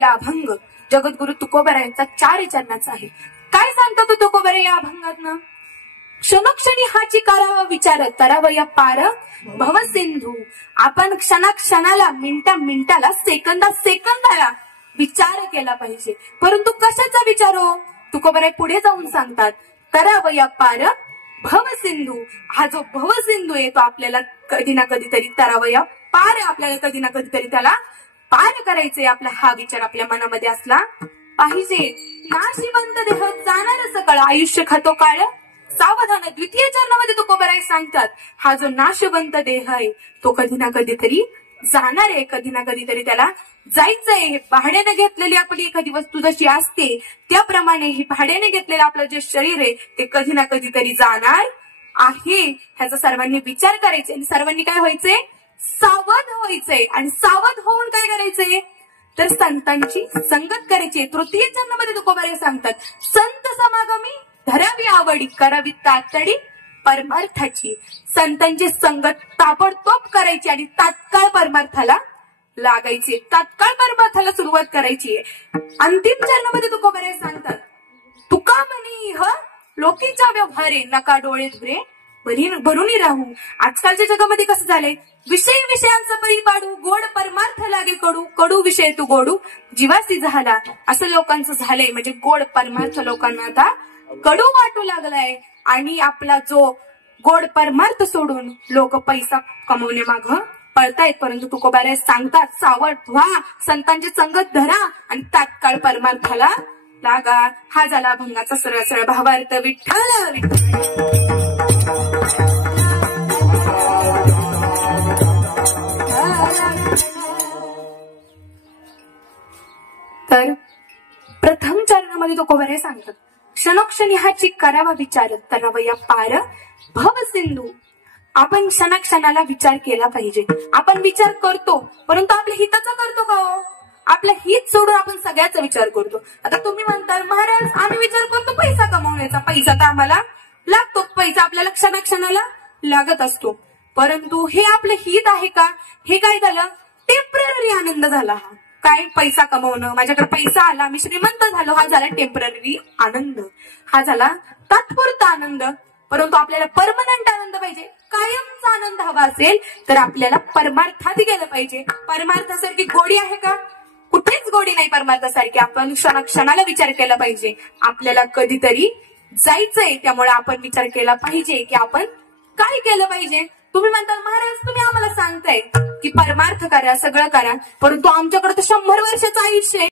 या अभंग जगद्गुरु तुकोबरायांचा 4 चरणाचा आहे. काय सांगतो तो तुकोबरे या अभंगातनं? क्षणोक्षणी हाची करावा विचार तरावया पार भवसिंधू. आपण क्षणाक्षणाला मिनिटाला सेकंदाला विचार केला पाहिजे. परंतु कशाचा विचार हो? तुकोबराय पुढे जाऊन सांगतात तरावया पार भवसिंधू. हा जो भवसिंधू आहे तो आपल्याला कधी ना कधीतरी तरावया पार, आपल्याला कधी ना कधीतरी त्याला पार करायचंय. आपला हा विचार आपल्या मनामध्ये असला पाहिजे. नाशिवंत देह जाणार सकळ आयुष्य खातो काळ सावधान. द्वितीय चरणामध्ये तुकोबराय सांगतात हा जो नाशवंत देह आहे तो कधी ना कधीतरी जाणार आहे, कधी ना कधीतरी त्याला जायचंय. भाड्याने घेतलेली आपली एखादी वस्तू जशी असते त्याप्रमाणे हे भाड्याने घेतलेलं आपलं जे शरीर आहे ते कधी ना कधीतरी जाणार आहे. ह्याचा सर्वांनी विचार करायचे आणि सर्वांनी काय व्हायचंय? सावध व्हायचंय. आणि सावध होऊन काय करायचंय? तर संतांची संगत करायची. तृतीय चरणामध्ये तुकोबराय सांगतात संत समागमी धरावी आवडी करावी तातडी परमार्थाची. संतांची संगत ताबडतोब करायची आणि तात्काळ परमार्थाला लागायची, तात्काळ परमार्थाला सुरुवात करायची. अंतिम चरणामध्ये तुकोबराय सांगतात तुका म्हणी ह लोकीच्या व्यवहारे नका डोळे धुरे भरून राहू. आजकालच्या जगामध्ये कसं झालंय? विषयांचा बळी पाडू गोड परमार्थ लागे कडू, कडू विषय तू गोडू जीवासी झाला. असं लोकांचं झालंय. म्हणजे गोड परमार्थ लोकांना आता कडू वाटू लागलाय आणि आपला जो गोड परमार्थ सोडून लोक पैसा कमवण्यामाग पळतायत. परंतु तुकोबराय सांगतात सावध व्हा, संतांची संगत धरा आणि तात्काळ परमार्थाला लागा. हा झाला अभंगाचा सरळ भावार्थ. विठ्ठल विठ्ठल. तर प्रथम चरणामध्ये तुकोबराय सांगतात क्षणोक्षणी हाची करावा विचार तरावया पार भवसिंधू. आपण क्षणाक्षणाला विचार केला पाहिजे. आपण विचार करतो परंतु आपल्या हिताचा करतो का हो? आपलं हित सोडून आपण सगळ्याचा विचार करतो. आता तुम्ही म्हणताल महाराज आम्ही विचार करतो पैसा कमवण्याचा, पैसा तर आम्हाला लागतो, पैसा आपल्याला क्षणाक्षणाला लागत असतो. परंतु हे आपलं हित आहे का? हे काय झालं? टेम्पररी आनंद झाला. हा काय? पैसा कमवणं, माझ्याकडे पैसा आला, मी श्रीमंत झालो, हा झाला टेम्पररी आनंद, हा झाला तात्पुरता आनंद. परंतु आपल्याला परमनंट आनंद पाहिजे, कायमचा आनंद हवा असेल तर आपल्याला परमार्थात गेलं पाहिजे. परमार्थासारखी गोडी आहे का? कुठेच गोडी नाही परमार्थासारखी. आपण क्षणाला विचार केला पाहिजे. आपल्याला कधीतरी जायचंय, त्यामुळे आपण विचार केला पाहिजे की आपण काय केलं पाहिजे. तुम्ही म्हणताल महाराज तुम्ही आम्हाला सांगताय की परमार्थ करा, सगळं करा, परंतु आमच्याकडे तर 100 वर्षाचं आयुष्य आहे.